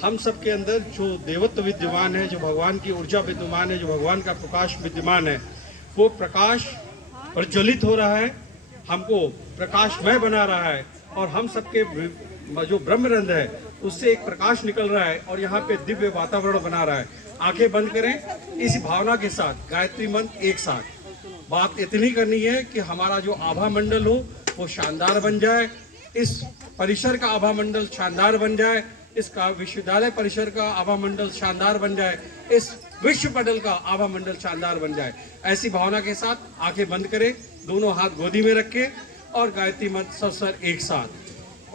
हम सब के अंदर जो देवत्व विद्यमान है, जो भगवान की ऊर्जा विद्यमान है, जो भगवान का प्रकाश विद्यमान है, वो प्रकाश प्रज्वलित हो रहा है, हमको प्रकाशमय बना रहा है और हम सबके जो ब्रह्मरंध्र है उससे एक प्रकाश निकल रहा है और यहाँ पे दिव्य वातावरण बना रहा है। आंखें बंद करें, इस भावना के साथ गायत्री मंत्र एक साथ। बात इतनी करनी है कि हमारा जो आभा मंडल हो वो शानदार बन जाए, इस परिसर का आभा मंडल शानदार बन जाए, इसका विश्वविद्यालय परिसर का आभा मंडल शानदार बन जाए, इस विश्व पटल का आभा मंडल शानदार बन जाए। ऐसी भावना के साथ आंखें बंद करें, दोनों हाथ गोदी में रखें और गायत्री मंत्र सब सर एक साथ।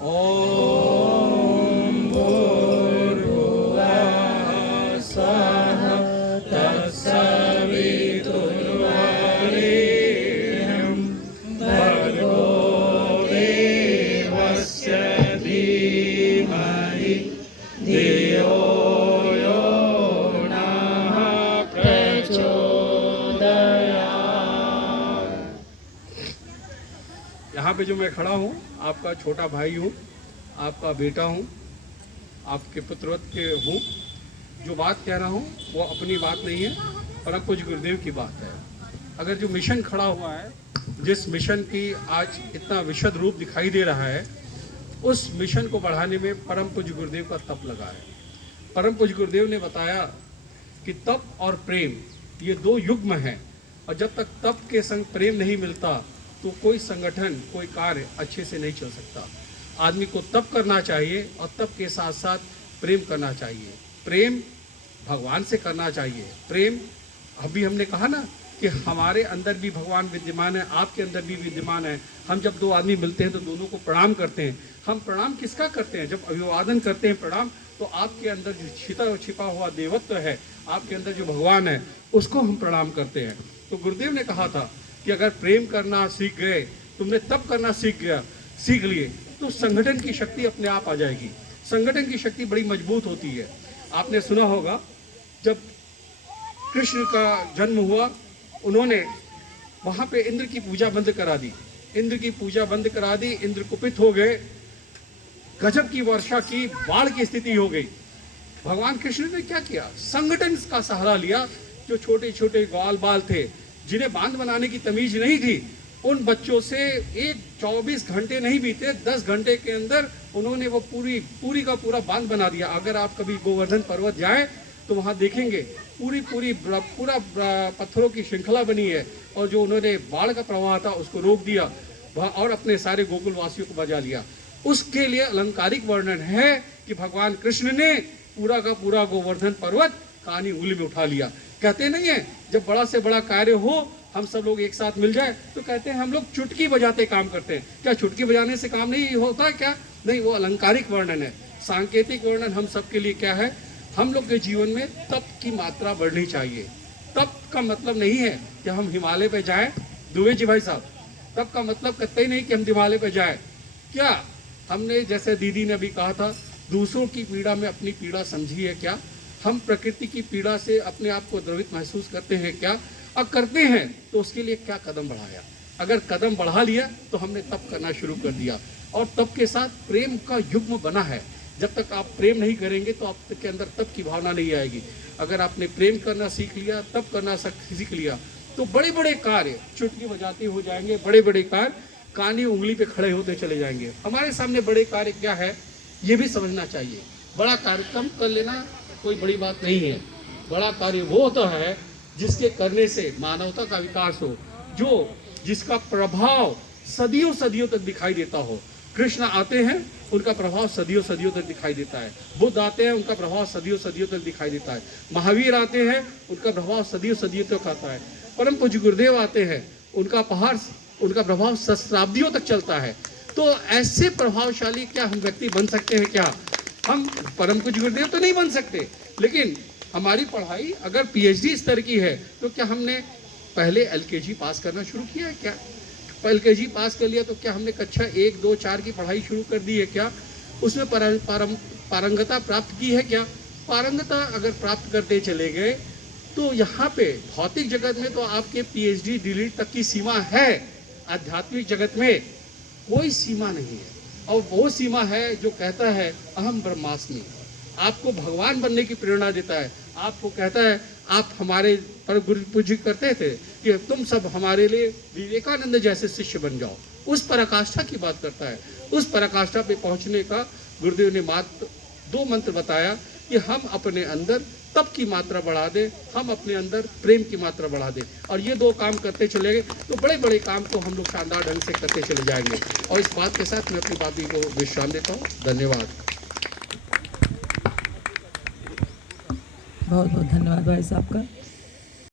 ओम भूर्भुवः स्वः तत्सवितुर्वरेण्यं भर्गो देवस्य धीमहि धियो यो नः प्रचोदयात्। यहाँ पे जो मैं खड़ा हूँ आपका छोटा भाई हूँ, आपका बेटा हूँ, आपके पुत्रवत के हूँ। जो बात कह रहा हूँ वो अपनी बात नहीं है, परम पूज्य गुरुदेव की बात है। अगर जो मिशन खड़ा हुआ है, जिस मिशन की आज इतना विशद रूप दिखाई दे रहा है, उस मिशन को बढ़ाने में परम पूज्य गुरुदेव का तप लगा है। परम पूज्य गुरुदेव ने बताया कि तप और प्रेम ये दो युग्म हैं और जब तक तप के संग प्रेम नहीं मिलता तो कोई संगठन, कोई कार्य अच्छे से नहीं चल सकता। आदमी को तप करना चाहिए और तप के साथ साथ प्रेम करना चाहिए। प्रेम भगवान से करना चाहिए। प्रेम अभी हमने कहा ना कि हमारे अंदर भी भगवान विद्यमान है, आपके अंदर भी विद्यमान है। हम जब दो आदमी मिलते हैं तो दोनों को प्रणाम करते हैं। हम प्रणाम किसका करते हैं? जब अभिवादन करते हैं प्रणाम, तो आपके अंदर जो छिपा हुआ देवत्व है, आपके अंदर जो भगवान है, उसको हम प्रणाम करते हैं। तो गुरुदेव ने कहा था कि अगर प्रेम करना सीख गए, तुमने तप करना सीख लिए, तो संगठन की शक्ति अपने आप आ जाएगी। संगठन की शक्ति बड़ी मजबूत होती है। आपने सुना होगा जब कृष्ण का जन्म हुआ, उन्होंने वहाँ पे इंद्र की पूजा बंद करा दी। इंद्र की पूजा बंद करा दी, इंद्र कुपित हो गए, गजब की वर्षा की, बाढ़ की स्थिति हो गई। भगवान कृष्ण ने क्या किया? संगठन का सहारा लिया। जो छोटे छोटे ग्वाल बाल थे, जिन्हें बांध बनाने की तमीज नहीं थी, उन बच्चों से 24 घंटे नहीं बीते, 10 घंटे के अंदर उन्होंने वो पूरी का पूरा बांध बना दिया। अगर आप कभी गोवर्धन पर्वत जाएं तो वहाँ देखेंगे पूरा पत्थरों की श्रृंखला बनी है और जो उन्होंने बाढ़ का प्रवाह था उसको रोक दिया और अपने सारे गोकुल वासियों को बचा लिया। उसके लिए अलंकारिक वर्णन है कि भगवान कृष्ण ने पूरा का पूरा गोवर्धन पर्वत कानी उंगली में उठा लिया। कहते नहीं है जब बड़ा से बड़ा कार्य हो, हम सब लोग एक साथ मिल जाए, तो कहते हैं हम लोग चुटकी बजाते काम करते हैं। क्या चुटकी बजाने से काम नहीं होता क्या? नहीं, वो अलंकारिक वर्णन है। सांकेतिक वर्णन हम सबके लिए क्या है? हम लोग के जीवन में तप की मात्रा बढ़नी चाहिए। तप का मतलब नहीं है कि हम हिमालय पे जाएं, दुबे जी भाई साहब। तप का मतलब कतई नहीं कि हम हिमालय पे जाएं। क्या हमने, जैसे दीदी ने अभी कहा था, दूसरों की पीड़ा में अपनी पीड़ा समझी है क्या? हम प्रकृति की पीड़ा से अपने आप को द्रवित महसूस करते हैं क्या? और करते हैं तो उसके लिए क्या कदम बढ़ाया? अगर कदम बढ़ा लिया तो हमने तप करना शुरू कर दिया। और तप के साथ प्रेम का युग्म बना है। जब तक आप प्रेम नहीं करेंगे तो आपके अंदर तप की भावना नहीं आएगी। अगर आपने प्रेम करना सीख लिया, तप करना सीख लिया, तो बड़े बड़े कार्य चुटकी बजाते हो जाएंगे। बड़े बड़े कार्य कानी उंगली पे खड़े होते चले जाएंगे। हमारे सामने बड़े कार्य क्या है ये भी समझना चाहिए। बड़ा कार्यक्रम कर लेना कोई बड़ी बात नहीं है। बड़ा कार्य वो होता है जिसके करने से मानवता का विकास हो, जिसका प्रभाव सदियों सदियों तक दिखाई देता हो। कृष्ण आते हैं, उनका प्रभाव सदियों सदियों तक दिखाई देता है। बुद्ध आते हैं, उनका प्रभाव सदियों सदियों तक दिखाई देता है। महावीर आते हैं, उनका प्रभाव सदियों सदियों तक आता है। परम पूज्य गुरुदेव आते हैं, उनका प्रभाव सहस्राब्दियों तक चलता है। तो ऐसे प्रभावशाली क्या हम व्यक्ति बन सकते हैं क्या? हम परम पूज्य गुरुदेव तो नहीं बन सकते, लेकिन हमारी पढ़ाई अगर पीएचडी स्तर की है तो क्या हमने पहले एलकेजी पास करना शुरू किया है क्या? एलकेजी पास कर लिया तो क्या हमने कक्षा 1, 2, 4 की पढ़ाई शुरू कर दी है क्या? उसमें पारंगता प्राप्त की है क्या? पारंगता अगर प्राप्त करते चले गए तो यहाँ पे भौतिक जगत में तो आपके पीएचडी डिलीट तक की सीमा है। आध्यात्मिक जगत में कोई सीमा नहीं है। और वो सीमा है जो कहता है अहम ब्रह्मास्मि। आपको भगवान बनने की प्रेरणा देता है। आपको कहता है, आप हमारे पर गुरु पूज्य करते थे कि तुम सब हमारे लिए विवेकानंद जैसे शिष्य बन जाओ। उस पराकाष्ठा की बात करता है। उस पराकाष्ठा पे पहुंचने का गुरुदेव ने मात्र 2 मंत्र बताया कि हम अपने अंदर तप की मात्रा बढ़ा दें, हम अपने अंदर प्रेम की मात्रा बढ़ा दें, और ये 2 काम करते चले गए तो बड़े बड़े काम को हम लोग शानदार ढंग से करते चले जाएंगे। और इस बात के साथ मैं अपनी बात को विश्राम देता हूँ। धन्यवाद। बहुत बहुत धन्यवाद भाई साहब का।